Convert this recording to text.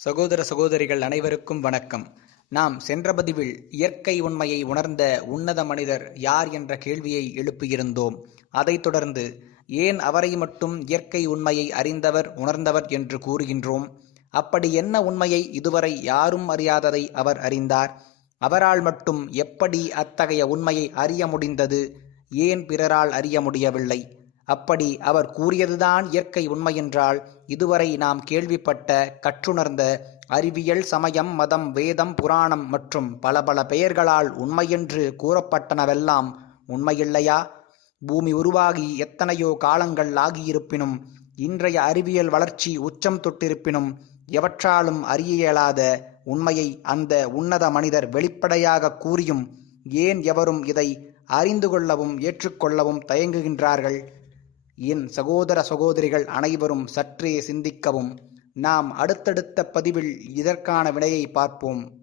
சகோதர சகோதரிகள் அனைவருக்கும் வணக்கம். நாம் சென்ற பதிவில் இயற்கை உண்மையை உணர்ந்த உன்னத மனிதர் யார் என்ற கேள்வியை எழுப்பியிருந்தோம். அதைத் தொடர்ந்து ஏன் அவரை மட்டும் இயற்கை உண்மையை அறிந்தவர் உணர்ந்தவர் என்று கூறுகின்றோம். அப்படி என்ன உண்மையை இதுவரை யாரும் அறியாததை அவர் அறிந்தார். அவரால் மட்டும் எப்படி அத்தகைய உண்மையை அறிய முடிந்தது? ஏன் பிறரால் அறிய முடியவில்லை? அப்படி அவர் கூறியதுதான் இயற்கை உண்மையென்றால் இதுவரை நாம் கேள்விப்பட்ட கற்றுணர்ந்த அறிவியல் சமயம் மதம் வேதம் புராணம் மற்றும் பல பல பெயர்களால் உண்மையென்று கூறப்பட்டனவெல்லாம் உண்மையில்லையா? பூமி உருவாகி எத்தனையோ காலங்கள் ஆகியிருப்பினும் இன்றைய அறிவியல் வளர்ச்சி உச்சம் தொட்டிருப்பினும் எவற்றாலும் அறிய இயலாத உண்மையை அந்த உன்னத மனிதர் வெளிப்படையாக கூறியும் ஏன் எவரும் இதை அறிந்து கொள்ளவும் ஏற்றுக்கொள்ளவும் தயங்குகின்றார்கள்? என் சகோதர சகோதரிகள் அனைவரும் சற்றே சிந்திக்கவும் நாம் அடுத்தடுத்த பதிவில் இதற்கான விடையை பார்ப்போம்.